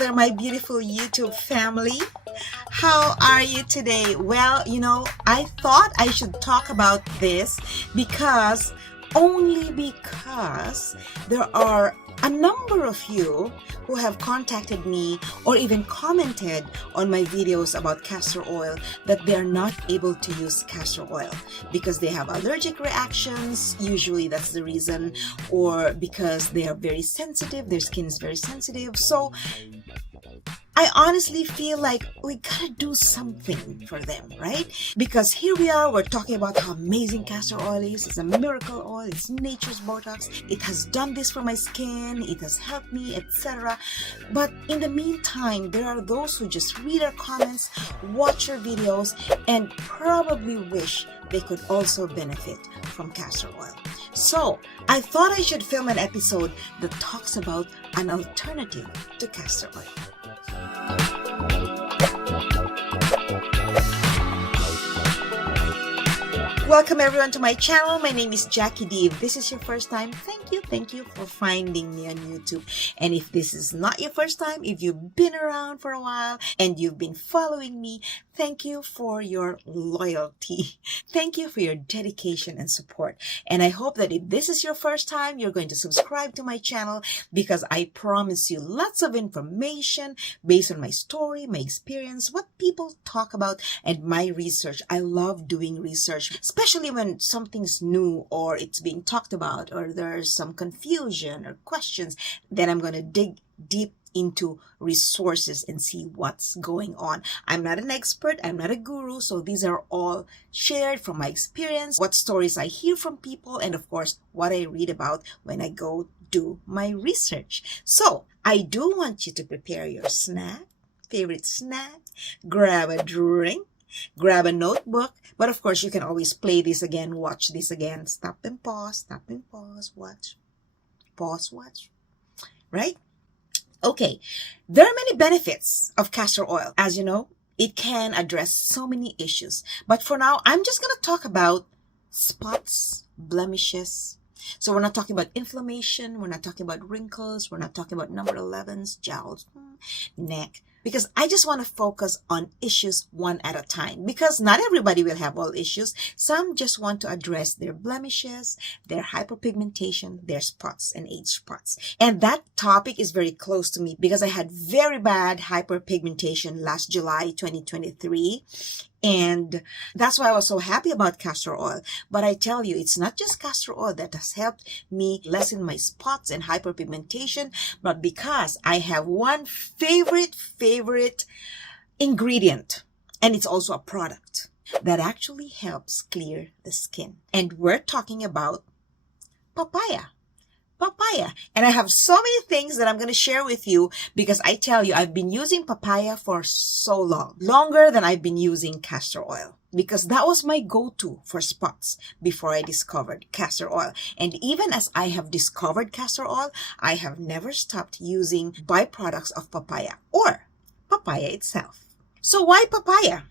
there, my beautiful YouTube family. How are you today? Well, I thought I should talk about this only because there are a number of you who have contacted me or even commented on my videos about castor oil that they're not able to use castor oil because they have allergic reactions. Usually that's the reason, or because they are very sensitive, their skin is very sensitive. So I honestly feel like we gotta do something for them, right? Because here we are, we're talking about how amazing castor oil is. It's a miracle oil, it's nature's Botox. It has done this for my skin, it has helped me, etc. But in the meantime, there are those who just read our comments, watch our videos, and probably wish they could also benefit from castor oil. So I thought I should film an episode that talks about an alternative to castor oil. Welcome everyone to my channel. My name is Jackie D. If this is your first time, thank you for finding me on YouTube. And if this is not your first time, if you've been around for a while and you've been following me, thank you for your loyalty. Thank you for your dedication and support. And I hope that if this is your first time, you're going to subscribe to my channel, because I promise you lots of information based on my story, my experience, what people talk about, and my research. I love doing research, especially when something's new or it's being talked about or there's some confusion or questions. Then I'm going to dig deep into resources and see what's going on. I'm not an expert, I'm not a guru, so these are all shared from my experience, what stories I hear from people, and of course what I read about when I go do my research. So I do want you to prepare your favorite snack, grab a drink, grab a notebook, but of course you can always play this again, watch this again, stop and pause, watch, pause, watch, right? Okay, there are many benefits of castor oil. As you know, it can address so many issues. But for now, I'm just going to talk about spots, blemishes. So we're not talking about inflammation, we're not talking about wrinkles, we're not talking about number 11s, jowls, neck. Because I just want to focus on issues one at a time. Because not everybody will have all issues. Some just want to address their blemishes, their hyperpigmentation, their spots and age spots. And that topic is very close to me because I had very bad hyperpigmentation last July 2023. And that's why I was so happy about castor oil. But I tell you, it's not just castor oil that has helped me lessen my spots and hyperpigmentation, but because I have one favorite ingredient, and it's also a product that actually helps clear the skin. And we're talking about papaya. And I have so many things that I'm going to share with you, because I tell you, I've been using papaya for so long, longer than I've been using castor oil, because that was my go-to for spots before I discovered castor oil. And even as I have discovered castor oil, I have never stopped using byproducts of papaya or papaya itself. So why papaya?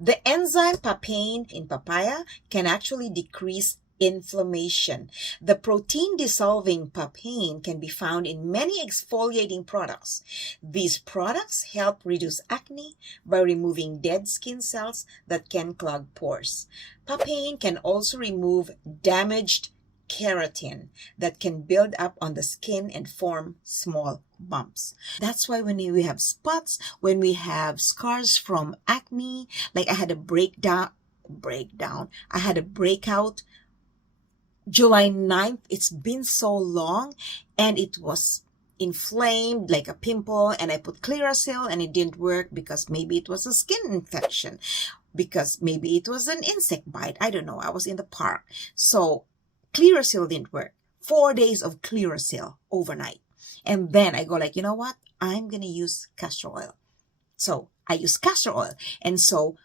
The enzyme papain in papaya can actually decrease inflammation. The protein dissolving papain can be found in many exfoliating products. These products help reduce acne by removing dead skin cells that can clog pores. Papain can also remove damaged keratin that can build up on the skin and form small bumps. That's why when we have spots, when we have scars from acne, like I had a breakdown, I had a breakout July 9th, it's been so long, and it was inflamed like a pimple, and I put Clearasil and it didn't work because maybe it was a skin infection, because maybe it was an insect bite. I don't know. I was in the park. So Clearasil didn't work. 4 days of Clearasil overnight. And then I go like, you know what? I'm going to use castor oil. So I use castor oil. And so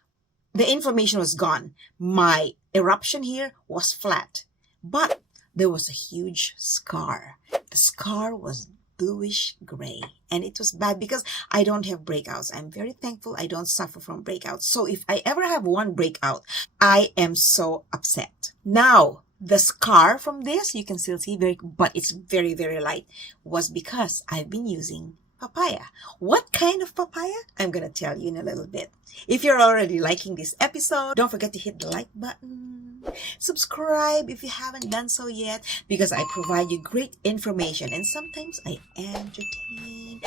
the inflammation was gone. My eruption here was flat. But there was a huge scar. The scar was bluish gray, and it was bad because I don't have breakouts. I'm very thankful I don't suffer from breakouts. So if I ever have one breakout, I am so upset. Now, the scar from this, you can still see but it's very, very light, was because I've been using papaya. What kind of papaya? I'm gonna tell you in a little bit. If you're already liking this episode, don't forget to hit the like button. Subscribe if you haven't done so yet, because I provide you great information and sometimes I entertain.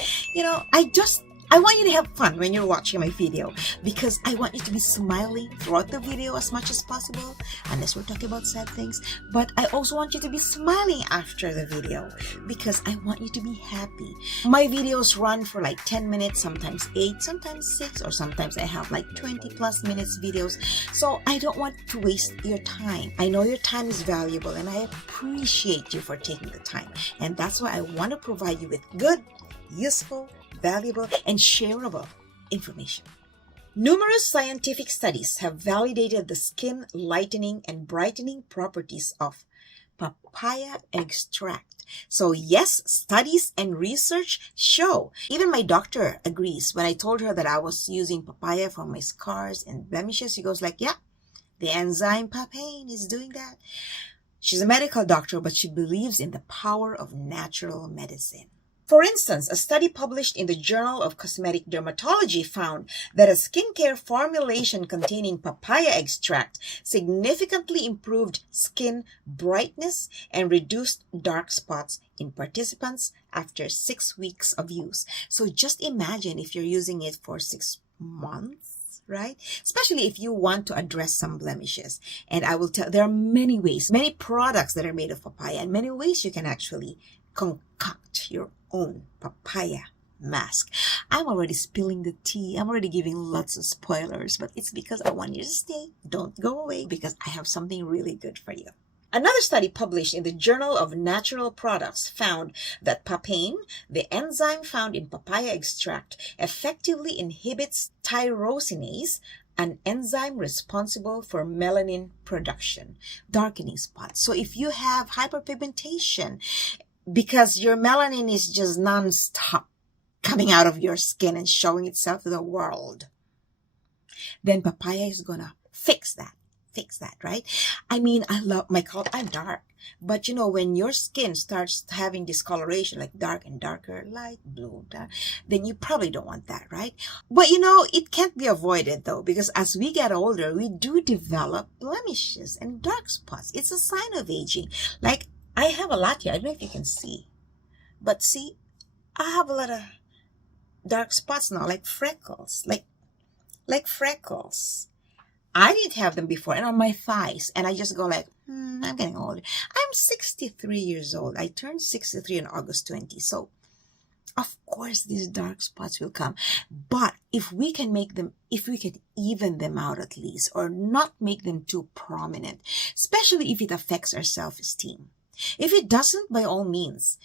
I want you to have fun when you're watching my video, because I want you to be smiling throughout the video as much as possible, unless we're talking about sad things. But I also want you to be smiling after the video, because I want you to be happy. My videos run for like 10 minutes, sometimes 8, sometimes 6, or sometimes I have like 20 plus minutes videos. So I don't want to waste your time. I know your time is valuable and I appreciate you for taking the time. And that's why I want to provide you with good, useful, valuable, and shareable information. Numerous scientific studies have validated the skin lightening and brightening properties of papaya extract. So yes, studies and research show. Even my doctor agrees. When I told her that I was using papaya for my scars and blemishes, she goes like, yeah, the enzyme papain is doing that. She's a medical doctor, but she believes in the power of natural medicine. For instance, a study published in the Journal of Cosmetic Dermatology found that a skincare formulation containing papaya extract significantly improved skin brightness and reduced dark spots in participants after 6 weeks of use. So just imagine if you're using it for 6 months, right? Especially if you want to address some blemishes. And I will tell, there are many ways, many products that are made of papaya, and many ways you can actually concoct your own papaya mask. I'm already spilling the tea. I'm already giving lots of spoilers, but it's because I want you to stay. Don't go away, because I have something really good for you. Another study published in the Journal of Natural Products found that papain, the enzyme found in papaya extract, effectively inhibits tyrosinase, an enzyme responsible for melanin production, darkening spots. So if you have hyperpigmentation, because your melanin is just non-stop coming out of your skin and showing itself to the world, then papaya is gonna fix that, right? I mean, I love my color. I'm dark, but when your skin starts having discoloration, like dark and darker, light blue, dark, then you probably don't want that, right? But it can't be avoided though, because as we get older, we do develop blemishes and dark spots. It's a sign of aging. Like, I have a lot here. I don't know if you can see. But see, I have a lot of dark spots now, like freckles. Like freckles. I didn't have them before, and on my thighs. And I just go like, I'm getting older. I'm 63 years old. I turned 63 on August 20. So, of course, these dark spots will come. But if we can even them out at least, or not make them too prominent, especially if it affects our self-esteem. If it doesn't, by all means,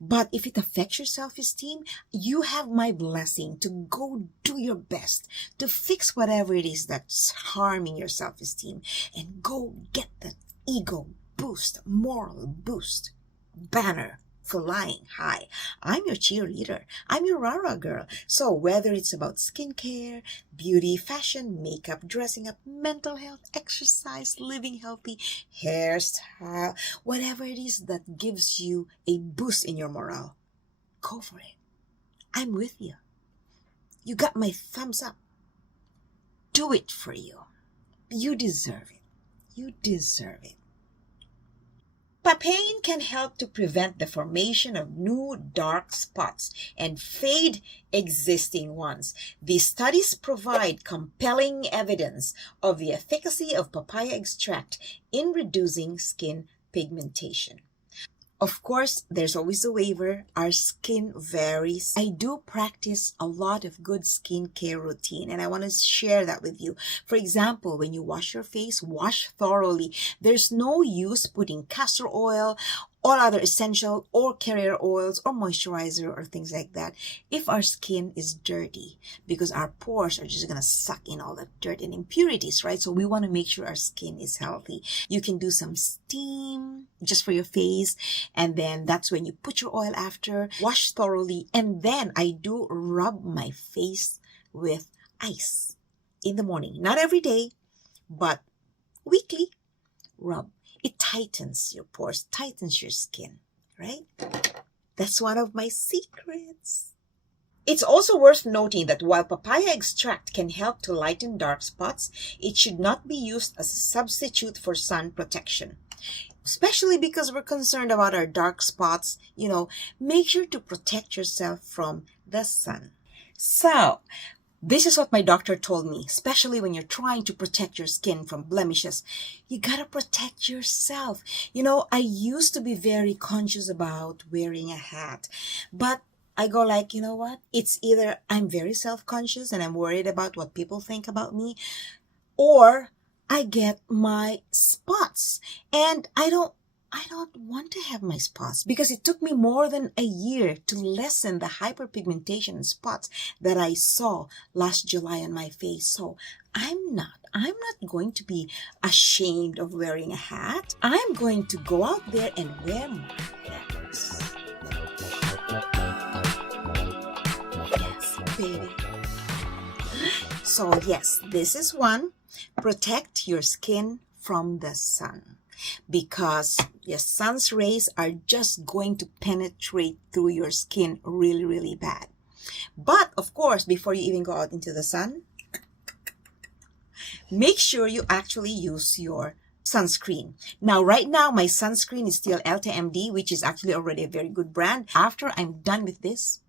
but if it affects your self-esteem, you have my blessing to go do your best to fix whatever it is that's harming your self-esteem, and go get the ego boost, moral boost banner flying high. I'm your cheerleader. I'm your rah-rah girl. So whether it's about skincare, beauty, fashion, makeup, dressing up, mental health, exercise, living healthy, hairstyle, whatever it is that gives you a boost in your morale, go for it. I'm with you. You got my thumbs up. Do it for you. You deserve it. You deserve it. Papain can help to prevent the formation of new dark spots and fade existing ones. These studies provide compelling evidence of the efficacy of papaya extract in reducing skin pigmentation. Of course, there's always a waiver. Our skin varies. I do practice a lot of good skincare routine, and I want to share that with you. For example, when you wash your face, wash thoroughly. There's no use putting castor oil, all other essential or carrier oils or moisturizer or things like that if our skin is dirty, because our pores are just going to suck in all the dirt and impurities, right? So we want to make sure our skin is healthy. You can do some steam just for your face, and then that's when you put your oil after, wash thoroughly, and then I do rub my face with ice in the morning. Not every day, but weekly rub. It tightens your pores, tightens your skin, right? That's one of my secrets. It's also worth noting that while papaya extract can help to lighten dark spots, it should not be used as a substitute for sun protection. Especially because we're concerned about our dark spots, make sure to protect yourself from the sun. So, this is what my doctor told me, especially when you're trying to protect your skin from blemishes. You gotta protect yourself. I used to be very conscious about wearing a hat, but I go like, you know what? It's either I'm very self-conscious and I'm worried about what people think about me, or I get my spots. And I don't want to have my spots because it took me more than a year to lessen the hyperpigmentation and spots that I saw last July on my face. So I'm not going to be ashamed of wearing a hat. I'm going to go out there and wear my hats. Yes, baby. So yes, this is one. Protect your skin from the sun, because your sun's rays are just going to penetrate through your skin really, really bad. But of course, before you even go out into the sun, make sure you actually use your sunscreen. Now, right now, my sunscreen is still LTMD, which is actually already a very good brand. After I'm done with this,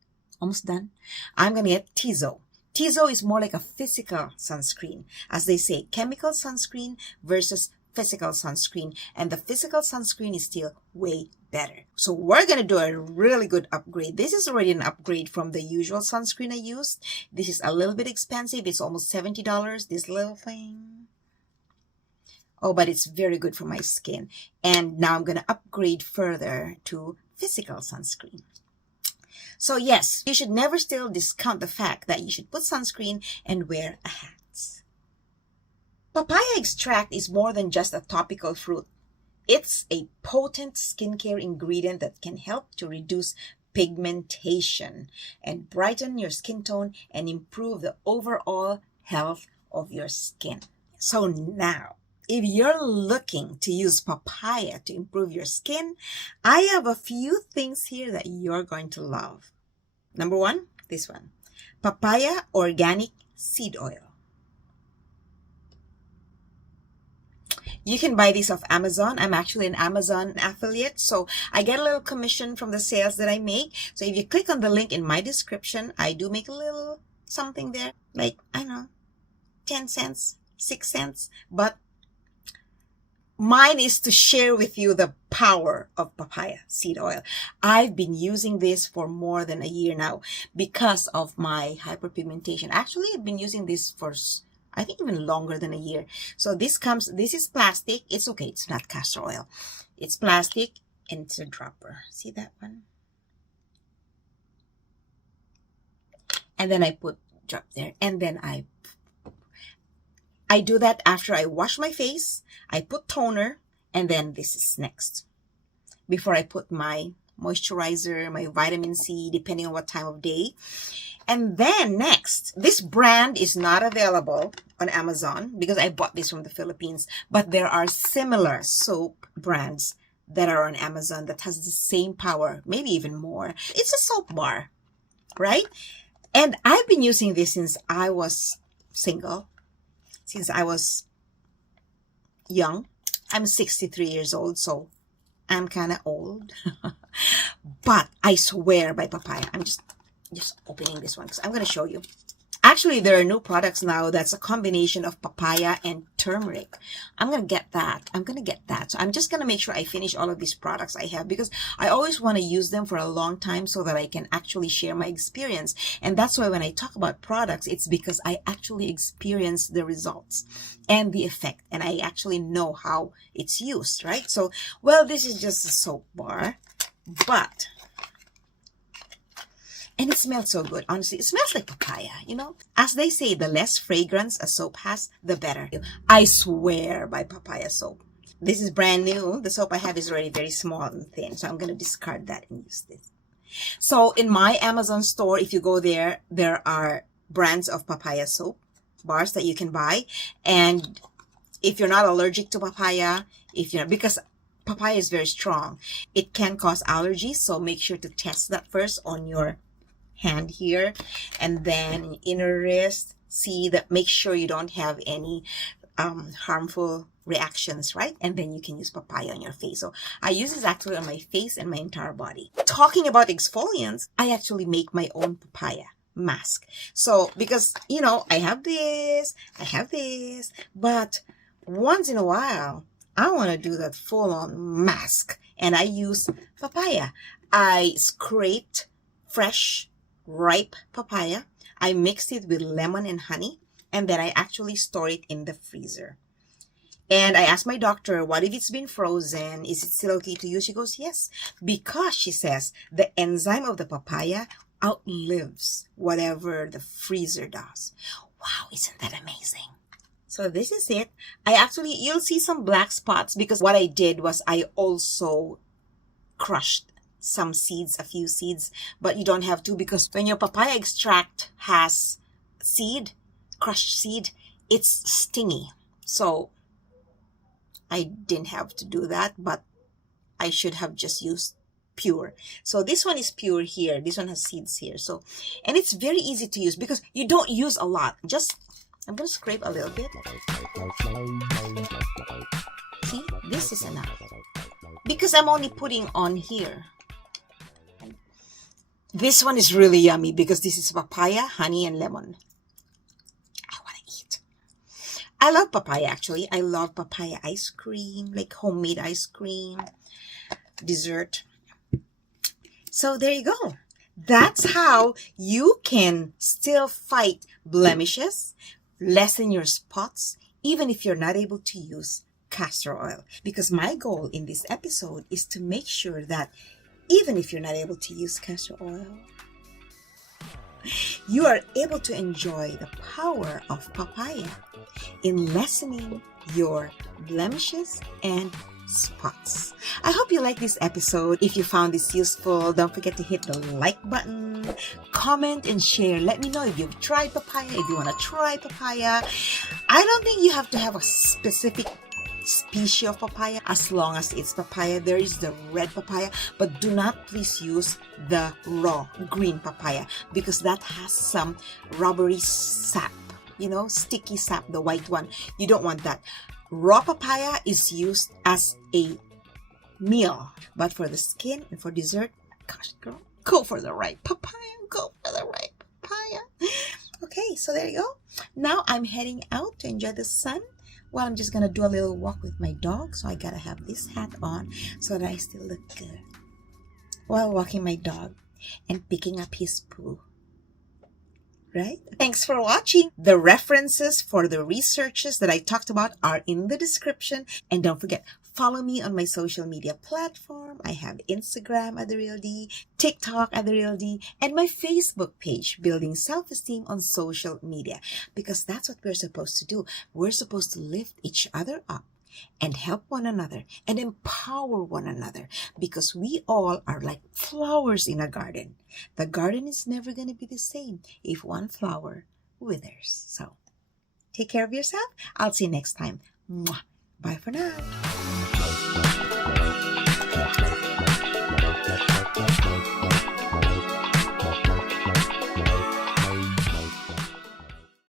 almost done, I'm going to get Tizo. Tizo is more like a physical sunscreen. As they say, chemical sunscreen versus physical sunscreen. And the physical sunscreen is still way better. So we're going to do a really good upgrade. This is already an upgrade from the usual sunscreen I used. This is a little bit expensive. It's almost $70, this little thing. Oh, but it's very good for my skin. And now I'm going to upgrade further to physical sunscreen. So yes, you should never still discount the fact that you should put sunscreen and wear a hat. Papaya extract is more than just a topical fruit. It's a potent skincare ingredient that can help to reduce pigmentation and brighten your skin tone and improve the overall health of your skin. So now, if you're looking to use papaya to improve your skin, I have a few things here that you're going to love. Number one, this one. Papaya Organic Seed Oil. You can buy these off Amazon. I'm actually an Amazon affiliate, so I get a little commission from the sales that I make. So if you click on the link in my description, I do make a little something there, like, 10 cents, 6 cents, but mine is to share with you the power of papaya seed oil. I've been using this for more than a year now because of my hyperpigmentation. Actually, I've been using this for, I think, even longer than a year. So this is plastic. It's okay. It's not castor oil. It's plastic and it's a dropper. See that one? And then I drop there. And then I do that after I wash my face. I put toner. And then this is next. Before I put my moisturizer, my vitamin C, depending on what time of day. And then next, this brand is not available on Amazon because I bought this from the Philippines, but there are similar soap brands that are on Amazon that has the same power, maybe even more. It's a soap bar, right? And I've been using this since I was single, since I was young. I'm 63 years old, so I'm kind of old. But I swear by papaya. I'm just opening this one because I'm going to show you. Actually, there are new products now that's a combination of papaya and turmeric. I'm going to get that. So I'm just going to make sure I finish all of these products I have because I always want to use them for a long time so that I can actually share my experience. And that's why when I talk about products, it's because I actually experience the results and the effect. And I actually know how it's used, right? So, well, this is just a soap bar, but... and it smells so good. Honestly, it smells like papaya, As they say, the less fragrance a soap has, the better. I swear by papaya soap. This is brand new. The soap I have is already very small and thin, so I'm going to discard that and use this. So in my Amazon store, if you go there, there are brands of papaya soap bars that you can buy. And if you're not allergic to papaya, because papaya is very strong. It can cause allergies, so make sure to test that first on your hand here, and then inner wrist. See that, make sure you don't have any harmful reactions, right? And then you can use papaya on your face. So I use this actually on my face and my entire body. Talking about exfoliants, I actually make my own papaya mask. So because, you know, I have this, but once in a while, I want to do that full-on mask, and I use papaya. I scraped fresh, ripe papaya. I mixed it with lemon and honey, and then I actually store it in the freezer. And I asked my doctor, what if it's been frozen? Is it still okay to use? She goes, yes, because she says the enzyme of the papaya outlives whatever the freezer does. Wow, isn't that amazing? So this is it. You'll see some black spots because what I did was I also crushed some seeds, a few seeds, but you don't have to, because when your papaya extract has seed, crushed seed, it's stingy. So I didn't have to do that, but I should have just used pure. So this one is pure here. This one has seeds here. So, and it's very easy to use because you don't use a lot. I'm going to scrape a little bit. See, this is enough. Because I'm only putting on here. This one is really yummy because this is papaya, honey, and lemon. I want to eat. I love papaya, actually. I love papaya ice cream, like homemade ice cream, dessert. So there you go. That's how you can still fight blemishes, lessen your spots, even if you're not able to use castor oil. Because my goal in this episode is to make sure that even if you're not able to use castor oil, you are able to enjoy the power of papaya in lessening your blemishes and spots. I hope you like this episode. If you found this useful, don't forget to hit the like button, comment, and share. Let me know if you've tried papaya, if you want to try papaya. I don't think you have to have a specific species of papaya as long as it's papaya. There is the red papaya, but do not please use the raw green papaya because that has some rubbery sap, you know, sticky sap, the white one. You don't want that. Raw papaya is used as a meal, but for the skin and for dessert, gosh, girl, go for the right papaya. Go for the right papaya. Okay, so there you go. Now I'm heading out to enjoy the sun. Well, I'm just going to do a little walk with my dog, so I got to have this hat on so that I still look good while walking my dog and picking up his poo. Right? Thanks for watching. The references for the researches that I talked about are in the description. And don't forget, follow me on my social media platform. I have Instagram at The Real D, TikTok at The Real D, and my Facebook page, Building Self-Esteem on Social Media. Because that's what we're supposed to do. We're supposed to lift each other up and help one another and empower one another, because we all are like flowers in a garden. The garden is never going to be the same if one flower withers. So take care of yourself. I'll see you next time. Mwah. Bye for now.